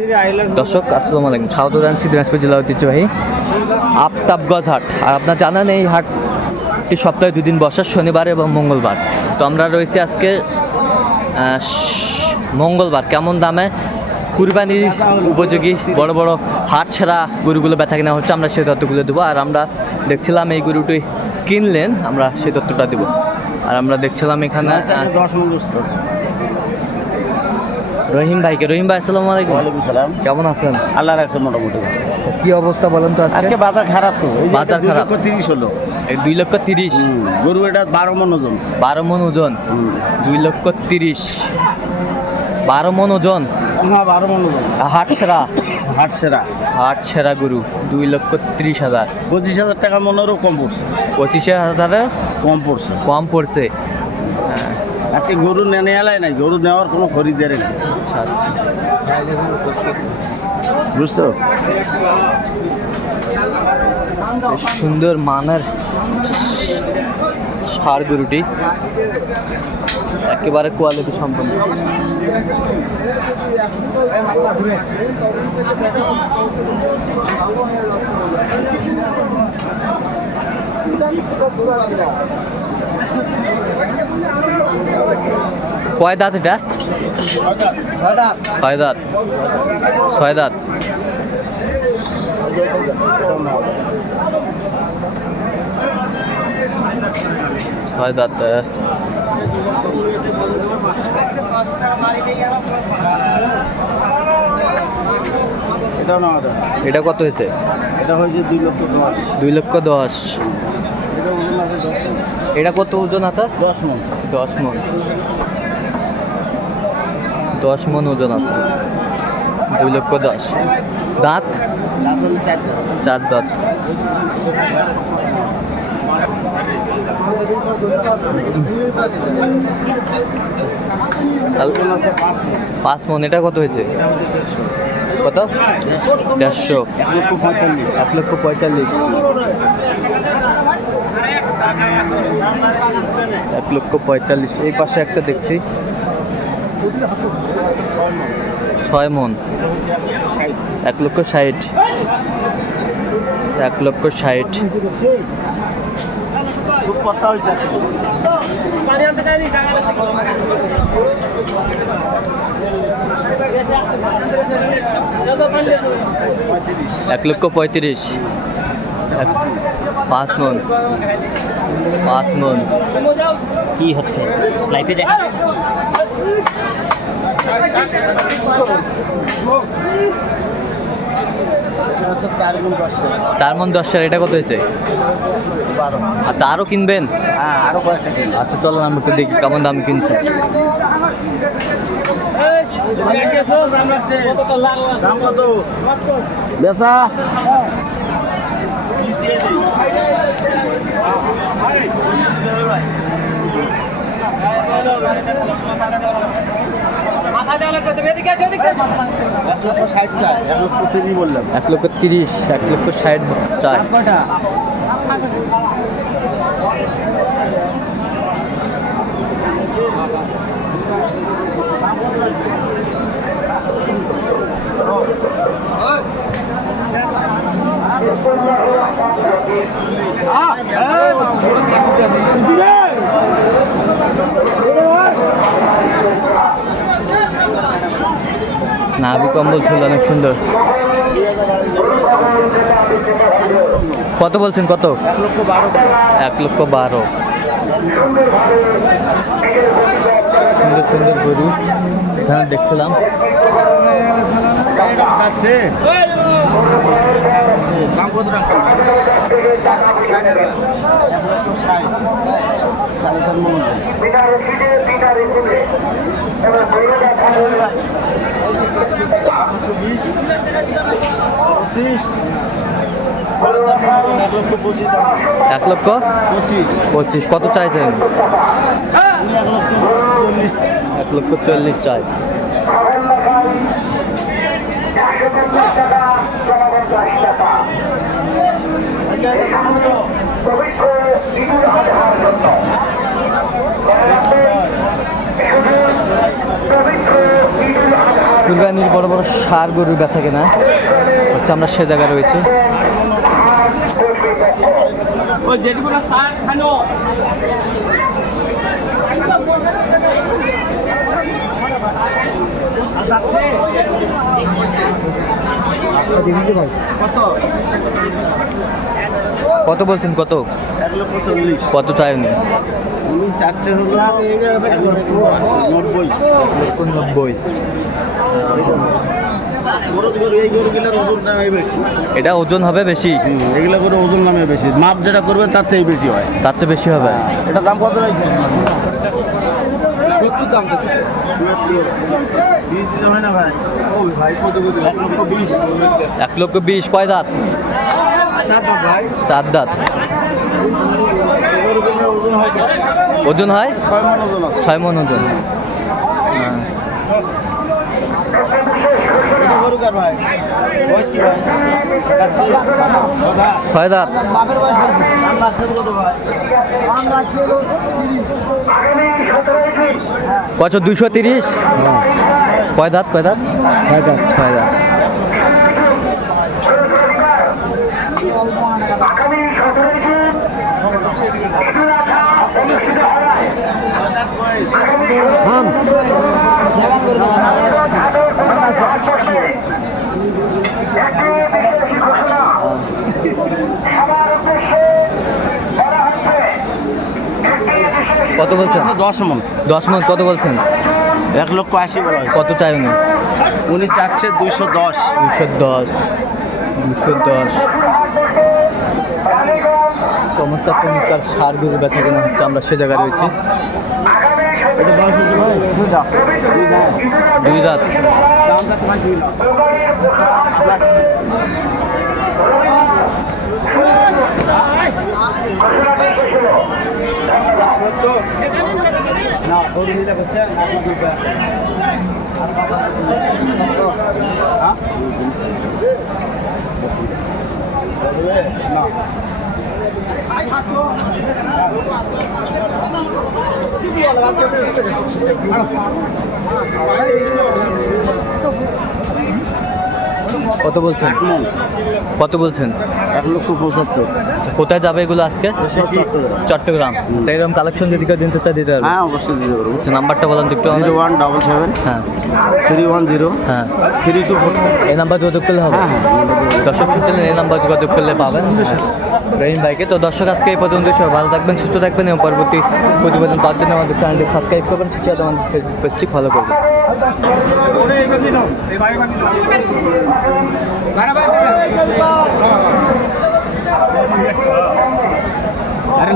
দর্শক, আসসালামু আলাইকুম। স্বাগত জানাচ্ছি দিনাজপুর জেলা ঐতিহ্যবাহী আফতাবগজ হাট। আর আপনার জানেন, এই হাটটি সপ্তাহে দুদিন বসার শনিবার এবং মঙ্গলবার। তো আমরা রয়েছি আজকে মঙ্গলবার। কেমন দামে কুরবানির উপযোগী বড় বড় হাট সেরা গরুগুলো বেচা কেনা হচ্ছে, আমরা সেই তথ্যগুলো দেবো। আর আমরা দেখছিলাম এই গরুটি কিনলেন, আমরা সেই তথ্যটা দেবো। আর আমরা দেখছিলাম এখানে রহিম ভাইকে। রহিম ভাই আসসালামু আলাইকুম। ওয়ালাইকুম সালাম। কেমন আছেন? আল্লাহ রাখছে মোটামুটি। আচ্ছা কি অবস্থা বলেন তো আজকে? বাজার খারাপ তো। বাজার খারাপ। তিরিশ হলো। এই দুই লক্ষ তিরিশ। গরু এটা বারো মন ওজন। বারো মন ওজন। দুই লক্ষ তিরিশ। বারো মন ওজন। হ্যাঁ বারো মন ওজন। হাট সেরা। হাট সেরা। হাট সেরা গরু। দুই লক্ষ তিরিশ হাজার। পঁচিশ হাজার টাকা মনেরও কম পড়ছে। পঁচিশে হাজারে কম পড়ছে। কম পড়ছে। আজকে গরু নেনে এলাই নাই গরু নেওয়ার কোনো খরিদারি নাই। আচ্ছা আচ্ছা। বুঝছ? সুন্দর মানের সার গরুটি। একেবারে কোয়ালিটি সম্পন্ন। কয় দাঁত এটা? ছয় দাঁত। ছয় দাঁত। ছয় দাঁত এটা কত হয়েছে? এটা হয়েছে দুই লক্ষ দশ। দুই লক্ষ দশ। এটা কত ওজন আছে? দশ মন। দশ মন। দশ মন ওজন আছে। দুই লক্ষ দশ। দাঁত? চার দাঁত। পাঁচ মন। এটা কত হয়েছে? কত? দেড়শো। এক লক্ষ পঁয়তাল্লিশ। এক লক্ষ পঁয়তাল্লিশ। এই পাশে একটা দেখছি। ছয় মন। এক লক্ষ ষাট। এক লক্ষ ষাট। এক লক্ষ পঁয়ত্রিশ। পাঁচ মন। পাঁচ মন। কি হচ্ছে? লাইফে দেখা চার মন দশ টাকা এটা কত হয়েছে? আচ্ছা আরও কিনবেন? হ্যাঁ আরও আচ্ছা চলেন আমি একটু দেখি কেমন দাম কিনছে। বেচা? এক লক্ষ তিরিশ এক লক্ষ ষাট চার দাম নাভি কম্বল ছিল অনেক সুন্দর। কত বলছেন, কত? এক লক্ষ বারো। সুন্দর সুন্দর গরু। এখানে দেখছিলাম। পঁচিশ এক লক্ষ? পঁচিশ। কত চাইছেন? এক লক্ষ চল্লিশ চাই। কত? কুরবানির বড় বড় সার গরুর বেচা কেনা হচ্ছে আমরা সে জায়গায় রয়েছে। কত বলছেন কত? কত চাই উনি উনি চাচ্ছে হলো এক লক্ষ নব্বই। নব্বই এটা ওজন হবে বেশি? এগুলো করে ওজন নামে বেশি। মাপ যেটা করবেন তার থেকে বেশি হয়। তার চেয়ে বেশি হবে? এটা দাম কত সত্তর দাম হয় এক লক্ষ বিশ। কয় দাঁত? চার দাঁত। ওজন হয়? ছয় ওজন ছয় মন ওজন। হ্যাঁ। এটা গরু কার ভাই? বয়স কি ভাই? দাদা ছয় দাঁত। কত? দুশো তিরিশ? কয় দাঁত কয় দাঁত? ছয় দাঁত। ছয় দাঁত। কত বলছেন? দশ মন। দশ মন কত বলছেন? এক লক্ষ আশি বলা। কত চাই উনি উনি চাচ্ছে দুইশো দশ। দুশো দশ দুশো দশ। চমৎকার চমৎকার সার গরু বেচা কেনা হচ্ছে আমরা সে জায়গায় রয়েছি দুই লাখ। না গরু কত বলছেন? কত বলছেন? এক লক্ষ পঁচাত্তর। আচ্ছা কোথায় যাবে এগুলো আজকে? চট্টগ্রাম। এরকম কালেকশন যদি কেউ দিতে চায় দিতে পারবে। হ্যাঁ অবশ্যই দিতে পারব। আচ্ছা নাম্বারটা বলেন একটু জিরো ওয়ান ডাবল সেভেন। হ্যাঁ। Three one zero. হ্যাঁ। Three two four. এই নাম্বার যোগাযোগ করলে হবে? হ্যাঁ হ্যাঁ দর্শক শুনছিলেন এই নাম্বার যোগাযোগ করলে পাবেন। রহিম ভাইকে। তো দর্শক আজকে এই পর্যন্ত সবাই ভালো থাকবেন সুস্থ থাকবেন এবং পরবর্তী প্রতিবেদন পাওয়ার জন্য আমাদের চ্যানেলটি সাবস্ক্রাইব করবেন সেটা আমাদের ফেসবুক পেজটি ফলো করবেন। আরে